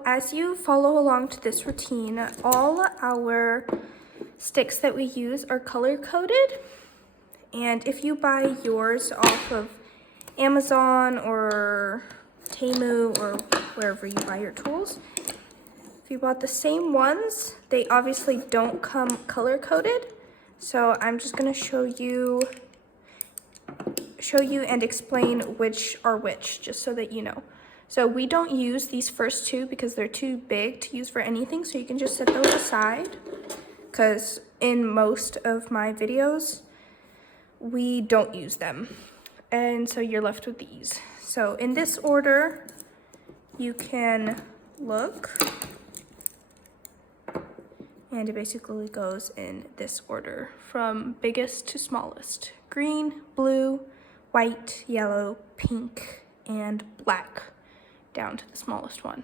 So as you follow along to this routine, all our sticks that we use are color coded. And if you buy yours off of Amazon or Temu or wherever you buy your tools, if you bought the same ones, they obviously don't come color coded. So I'm just gonna show you and explain which are which, just so that you know. So we don't use these first two because they're too big to use for anything, so you can just set those aside, because in most of my videos, we don't use them. And so you're left with these. So in this order, you can look, and it basically goes in this order from biggest to smallest: green, blue, white, yellow, pink, and black, down to the smallest one.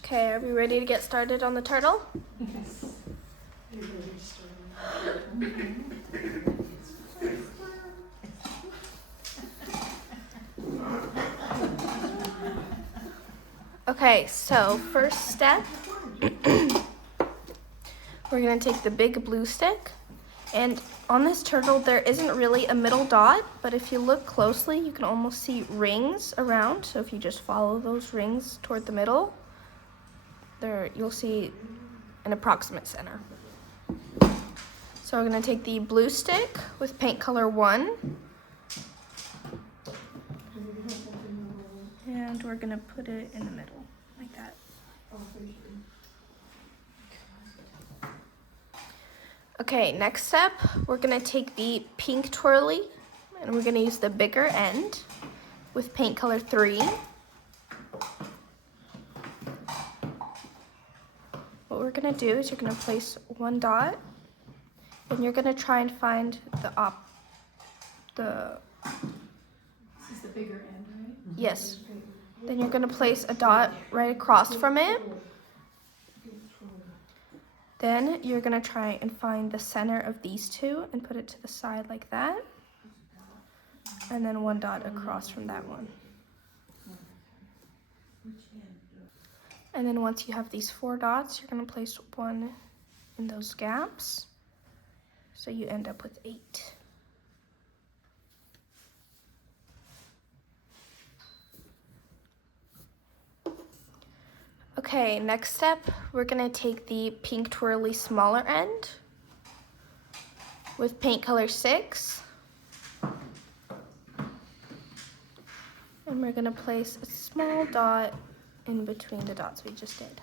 Okay, are we ready to get started on the turtle? Yes. You're ready to start. Okay, so first step, we're gonna take the big blue stick, and on this turtle there isn't really a middle dot, but if you look closely you can almost see rings around. So if you just follow those rings toward the middle, there you'll see an approximate center. So we're gonna take the blue stick with paint color 1, and we're gonna put it in the middle like that. Okay, next step, we're gonna take the pink twirly and we're gonna use the bigger end with paint color 3. What we're gonna do is you're gonna place 1 dot and you're gonna try and find This is the bigger end, right? yes. Then you're gonna place a dot right across from it. Then you're gonna try and find the center of these two and put it to the side like that. And then 1 dot across from that one. And then once you have these 4 dots, you're gonna place 1 in those gaps. So you end up with 8. Okay, next step, we're gonna take the pink twirly smaller end with paint color 6. And we're gonna place a small dot in between the dots we just did.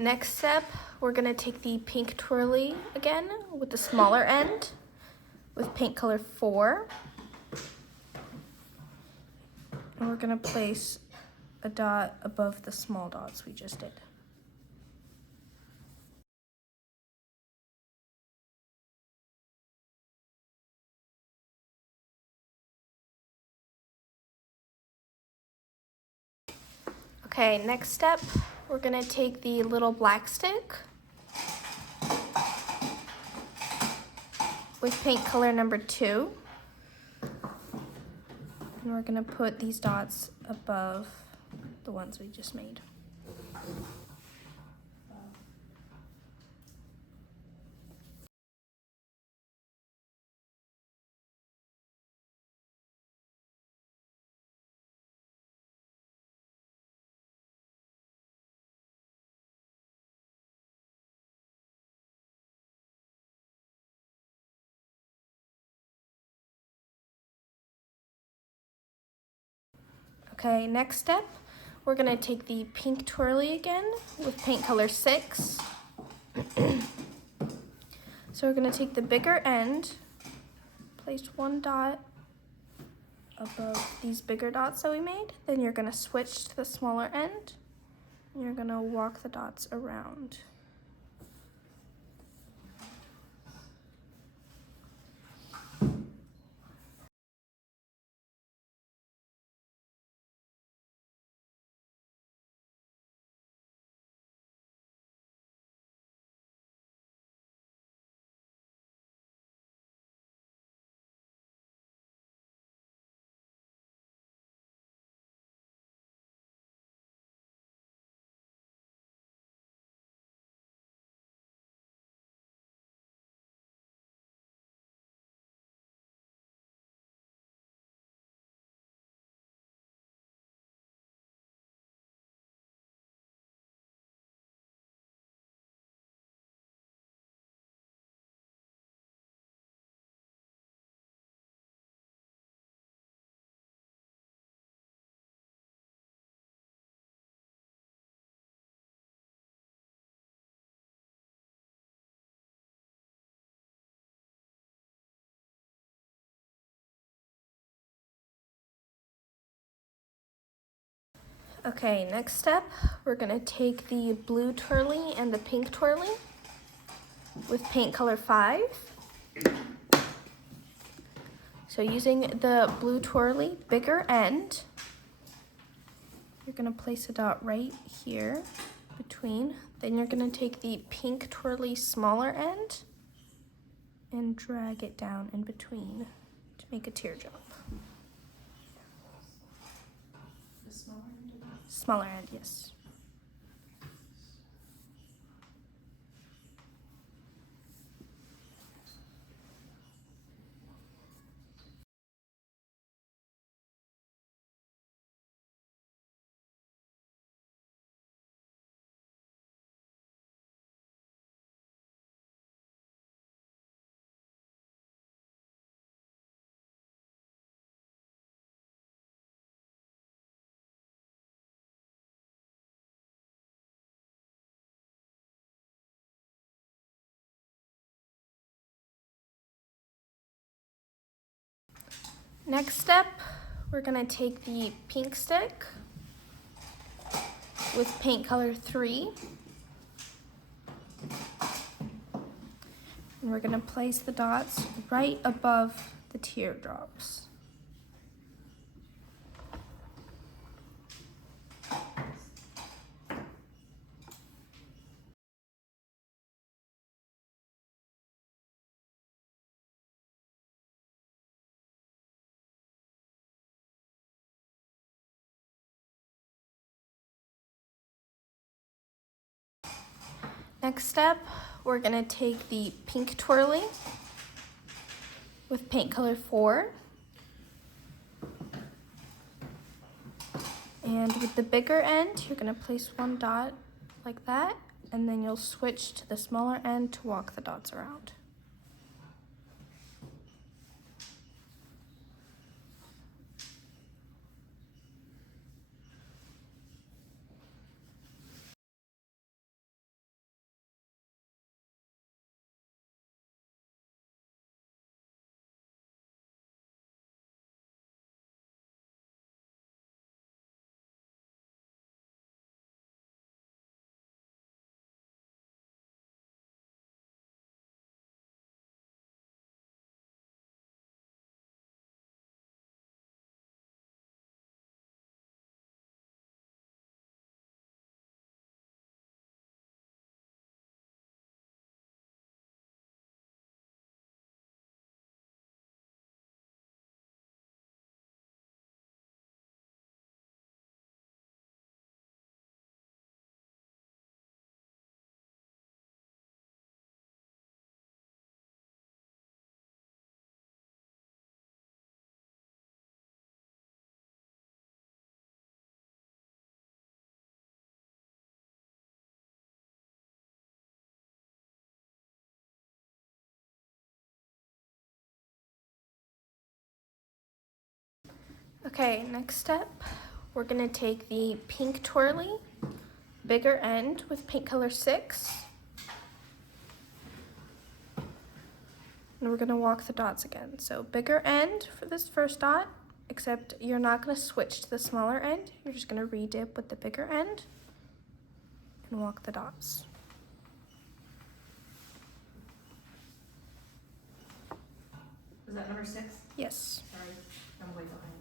Next step, we're gonna take the pink twirly again with the smaller end with paint color 4. And we're gonna place a dot above the small dots we just did. Okay, next step, we're gonna take the little black stick with paint color number 2. And we're gonna put these dots above the ones we just made. Okay, next step, we're gonna take the pink twirly again with paint color 6. So we're gonna take the bigger end, place 1 dot above these bigger dots that we made. Then you're gonna switch to the smaller end, and you're gonna walk the dots around. Okay, next step, we're gonna take the blue twirly and the pink twirly with paint color 5. So using the blue twirly, bigger end, you're gonna place a dot right here between. Then you're gonna take the pink twirly, smaller end, and drag it down in between to make a teardrop. The smaller end of that. Smaller end, yes. Next step, we're gonna take the pink stick with paint color 3. And we're gonna place the dots right above the teardrops. Next step, we're gonna take the pink twirly with paint color 4. And with the bigger end, you're gonna place one dot like that, and then you'll switch to the smaller end to walk the dots around. Okay, next step, we're gonna take the pink twirly, bigger end with paint color 6. And we're gonna walk the dots again. So bigger end for this first dot, except you're not gonna switch to the smaller end. You're just gonna redip with the bigger end and walk the dots. Was that number 6? Yes. Sorry, I'm way behind.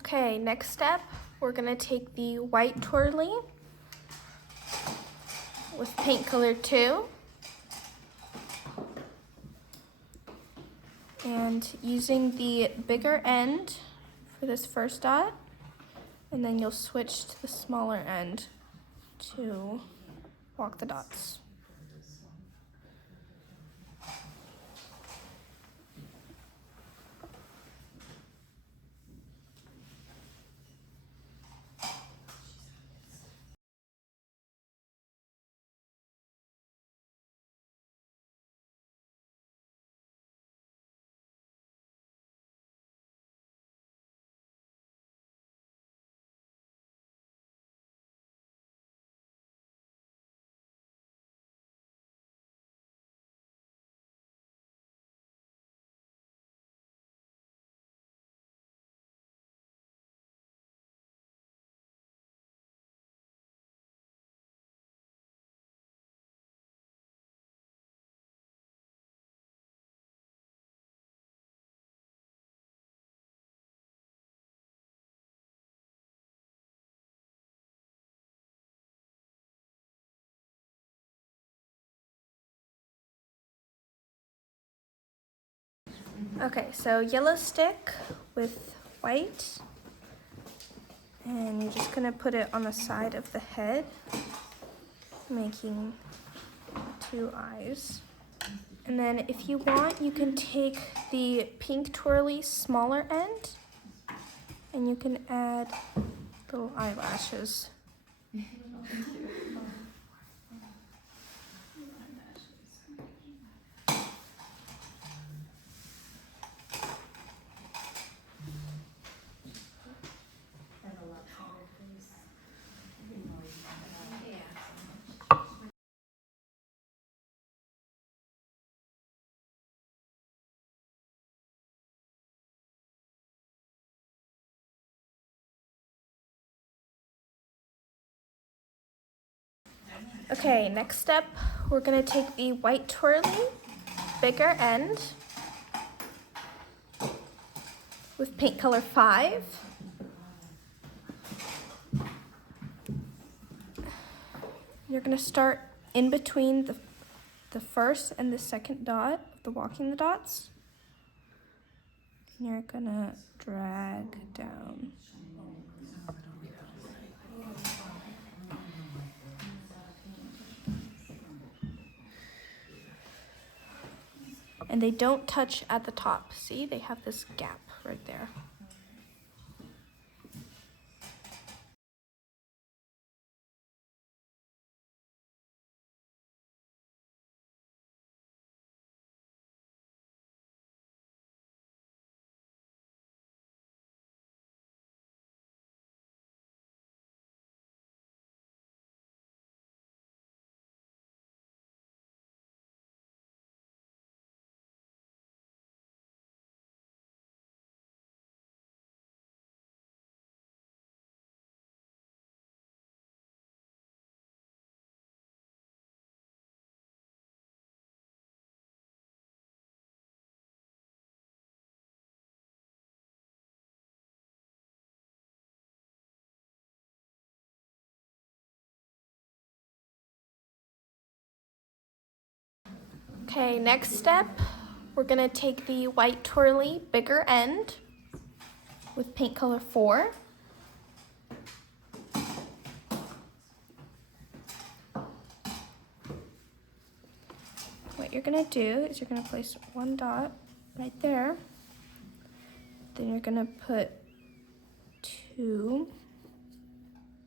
Okay, next step, we're gonna take the white twirly with paint color 2 and using the bigger end for this first dot, and then you'll switch to the smaller end to walk the dots. Okay, so yellow stick with white, and you're just gonna put it on the side of the head, making 2 eyes. And then if you want, you can take the pink twirly smaller end, and you can add little eyelashes. Okay, next step, we're gonna take the white twirly, bigger end, with paint color 5. You're gonna start in between the first and the second dot, the walking the dots. And you're gonna drag down. And they don't touch at the top. See, they have this gap right there. Okay, next step, we're gonna take the white twirly, bigger end, with paint color 4. What you're gonna do is you're gonna place 1 dot right there. Then you're gonna put 2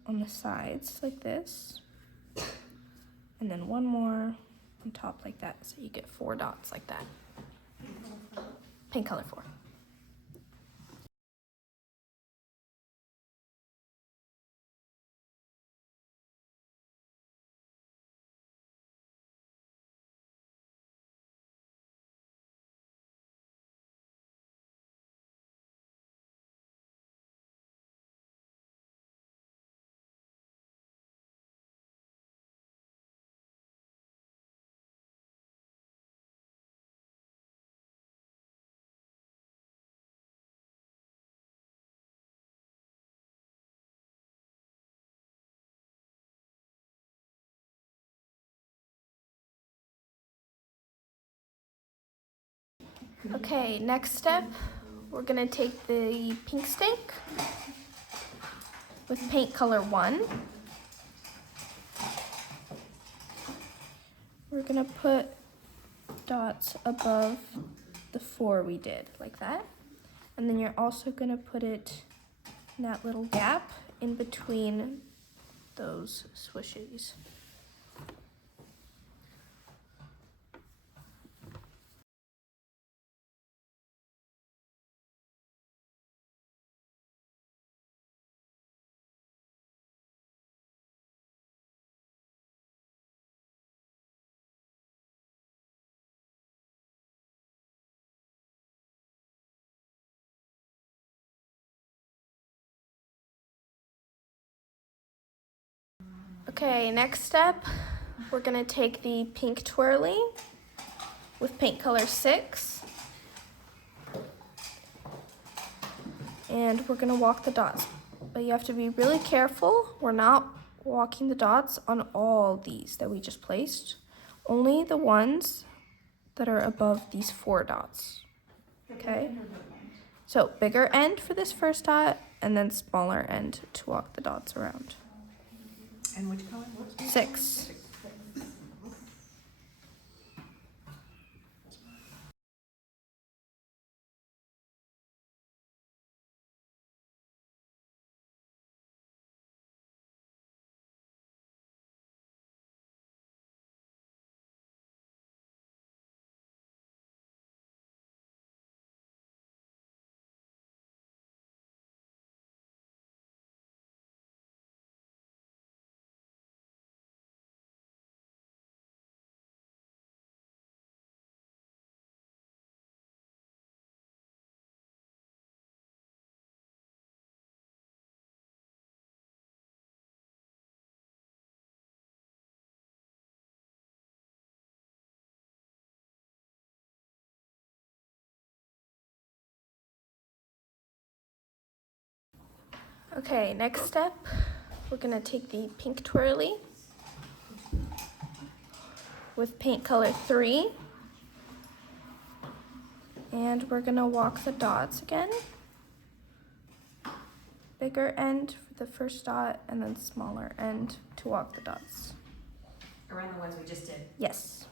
on the sides like this. And then 1 more on top like that. So you get 4 dots like that. Paint color 4. Okay, next step, we're gonna take the pink stick with paint color 1. We're gonna put dots above the 4 we did, like that. And then you're also gonna put it in that little gap in between those swishes. Okay, next step, we're gonna take the pink twirly with paint color 6. And we're gonna walk the dots. But you have to be really careful. We're not walking the dots on all these that we just placed. Only the ones that are above these 4 dots. Okay? So bigger end for this first dot, and then smaller end to walk the dots around. And which color? 6. Okay, next step, we're gonna take the pink twirly with paint color 3. And we're gonna walk the dots again. Bigger end for the first dot, and then smaller end to walk the dots. Around the ones we just did. Yes.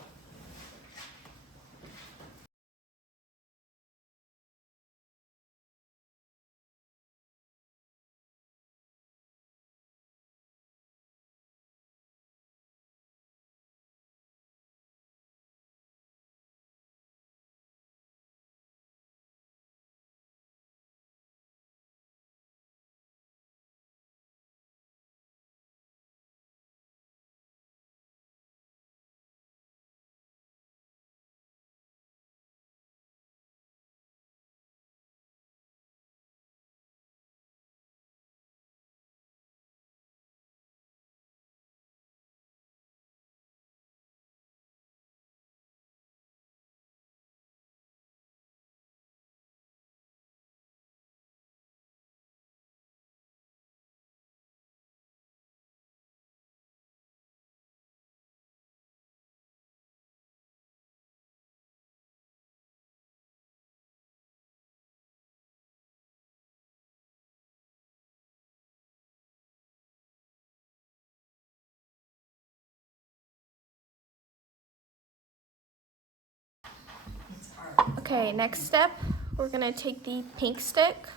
Okay, next step, we're gonna take the pink stick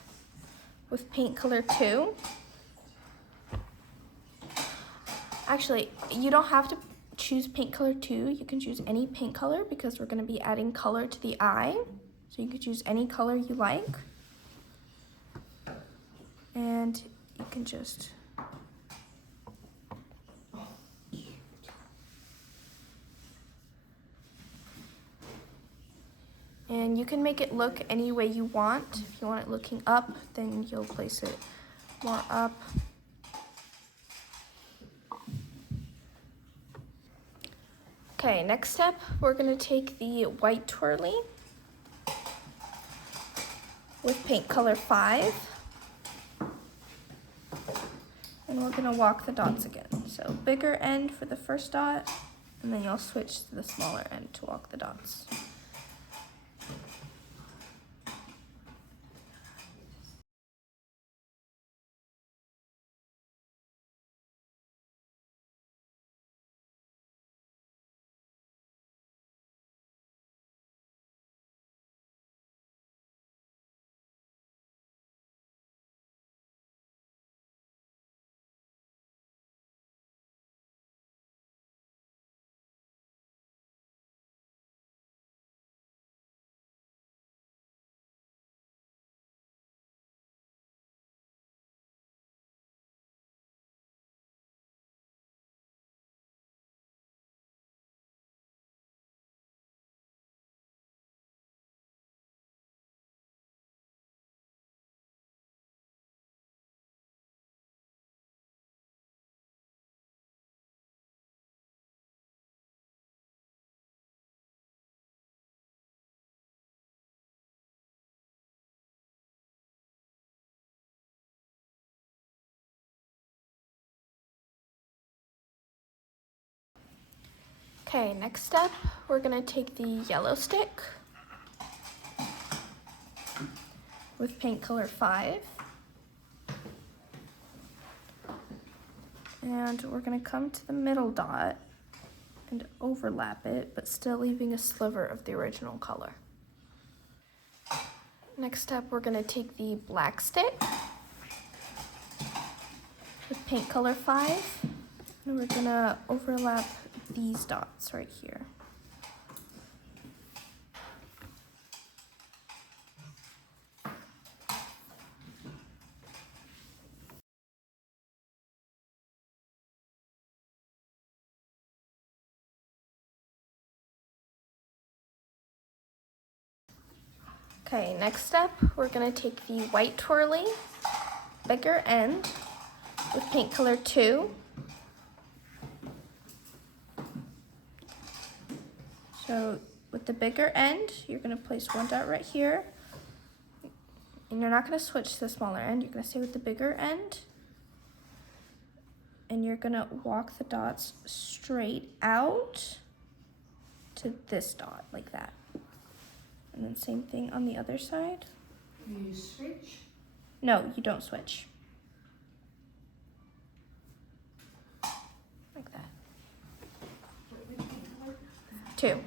with paint color 2. Actually, you don't have to choose paint color 2. You can choose any paint color because we're gonna be adding color to the eye. So you can choose any color you like. And you can just and you can make it look any way you want. If you want it looking up, then you'll place it more up. Okay, next step, we're gonna take the white twirly with paint color 5. And we're gonna walk the dots again. So bigger end for the first dot, and then you'll switch to the smaller end to walk the dots. Okay, next step, we're gonna take the yellow stick with paint color 5. And we're gonna come to the middle dot and overlap it, but still leaving a sliver of the original color. Next up, we're gonna take the black stick with paint color 5, and we're gonna overlap these dots right here. Okay, next step, we're gonna take the white twirly, bigger end, with paint color 2. So with the bigger end, you're gonna place one dot right here, and you're not gonna switch to the smaller end, you're gonna stay with the bigger end, and you're gonna walk the dots straight out to this dot, like that. And then same thing on the other side. You switch? No, you don't switch. Like that. 2.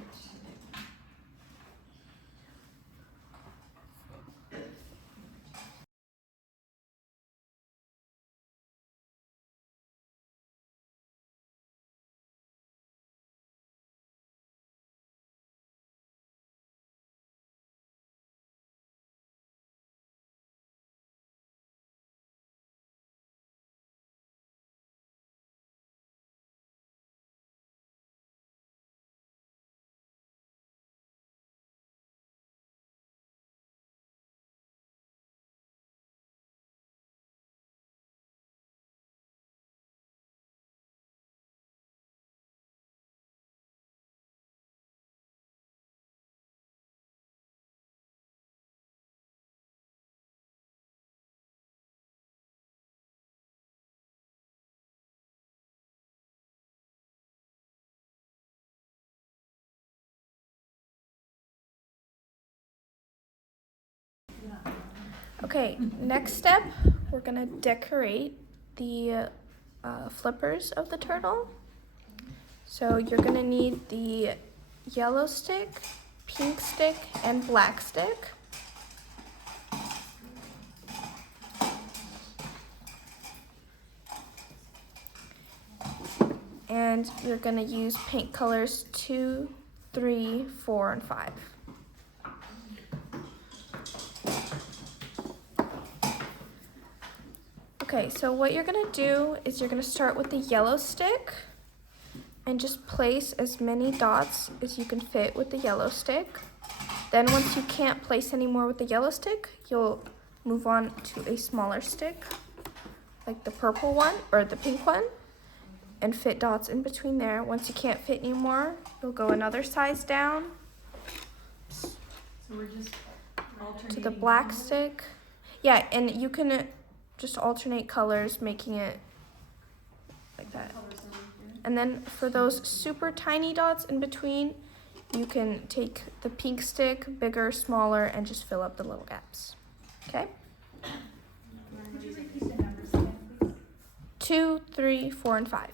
Okay, next step, we're gonna decorate the flippers of the turtle. So you're gonna need the yellow stick, pink stick, and black stick. And you're gonna use paint colors 2, 3, 4, and 5. Okay, so what you're gonna do is you're gonna start with the yellow stick and just place as many dots as you can fit with the yellow stick. Then once you can't place any more with the yellow stick, you'll move on to a smaller stick, like the purple one or the pink one, and fit dots in between there. Once you can't fit any more, you'll go another size down So we're just alternating to the black colors? stick. Yeah, and you can just alternate colors, making it like that. And then for those super tiny dots in between, you can take the pink stick, bigger, smaller, and just fill up the little gaps. Okay? Could you repeat the numbers again, please? 2, 3, 4, and 5.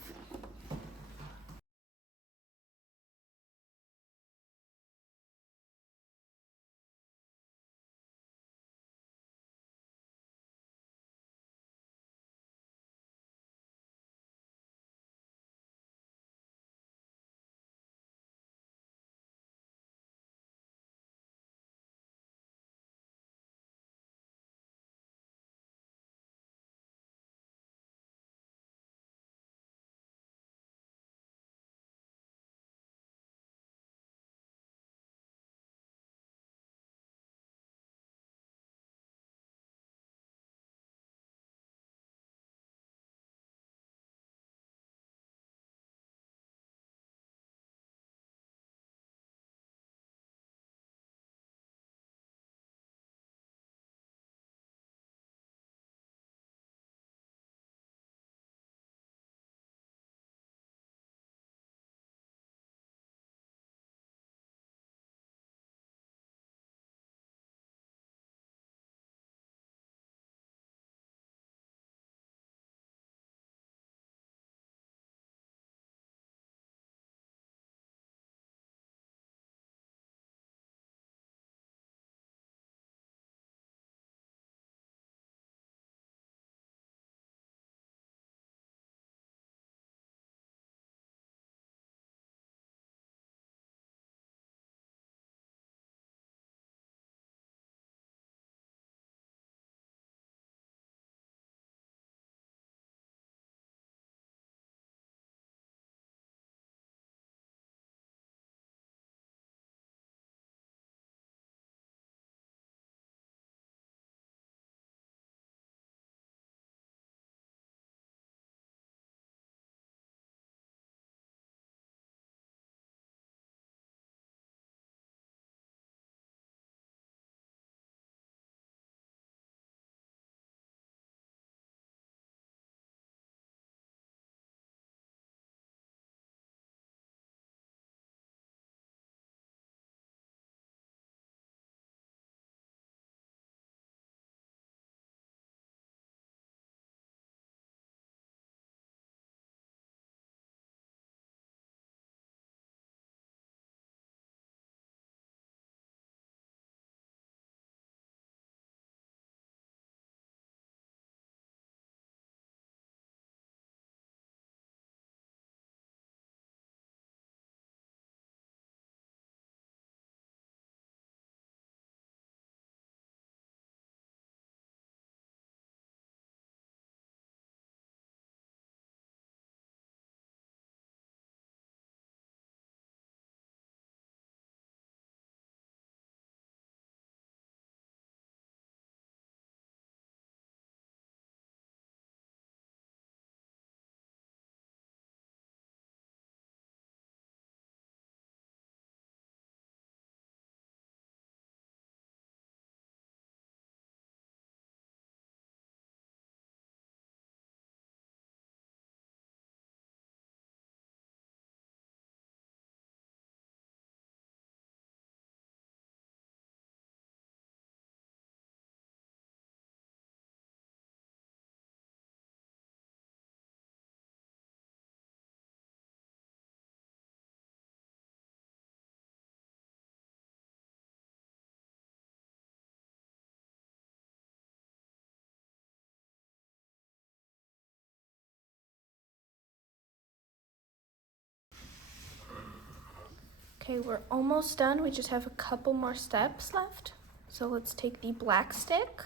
Okay, we're almost done. We just have a couple more steps left. So let's take the black stick.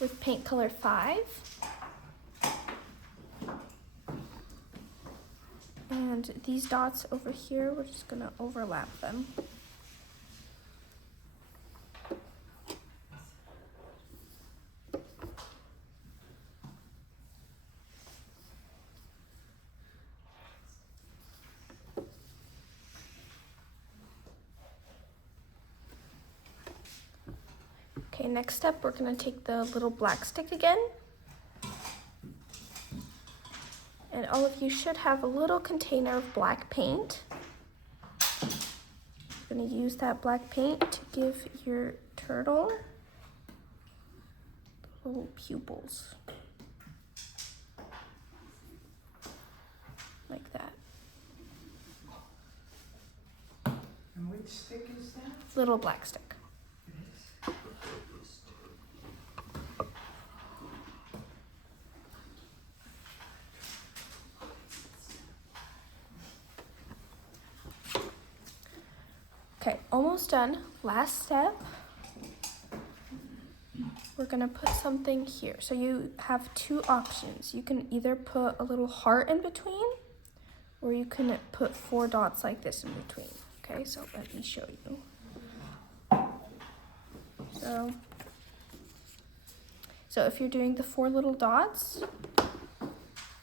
With paint color 5. And these dots over here, we're just gonna overlap them. Okay, next step, we're gonna take the little black stick again. And all of you should have a little container of black paint. You're gonna use that black paint to give your turtle little pupils. Like that. And which stick is that? Little black stick. Okay, almost done. Last step. We're gonna put something here. So you have 2 options. You can either put a little heart in between, or you can put 4 dots like this in between. Okay, so let me show you. So if you're doing the 4 little dots,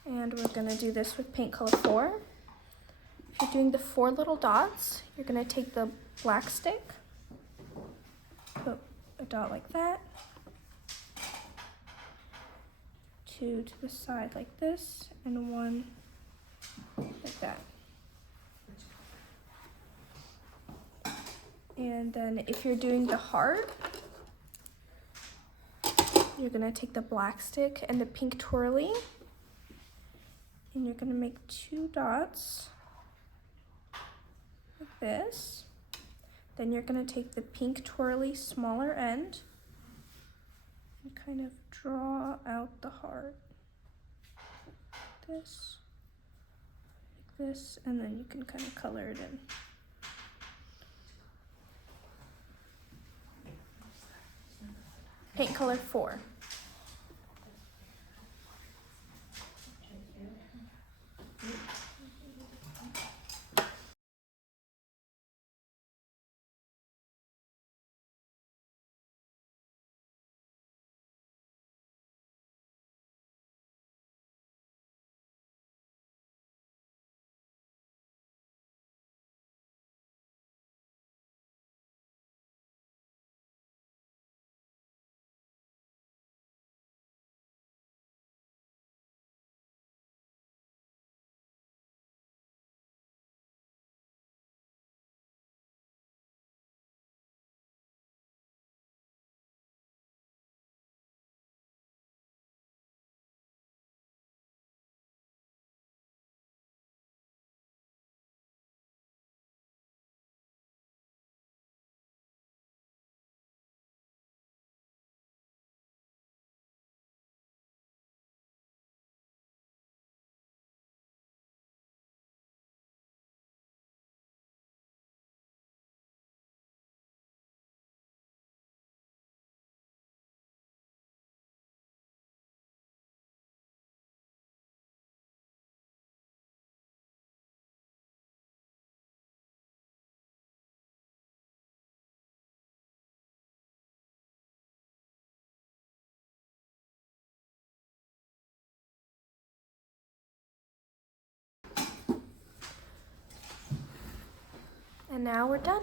and we're gonna do this with paint color 4. If you're doing the 4 little dots, you're gonna take the black stick, put a dot like that, 2 to the side like this, and 1 like that. And then if you're doing the heart, you're gonna take the black stick and the pink twirly, and you're gonna make 2 dots like this. Then you're gonna take the pink twirly smaller end and kind of draw out the heart. Like this, and then you can kind of color it in. Paint color 4. And now we're done.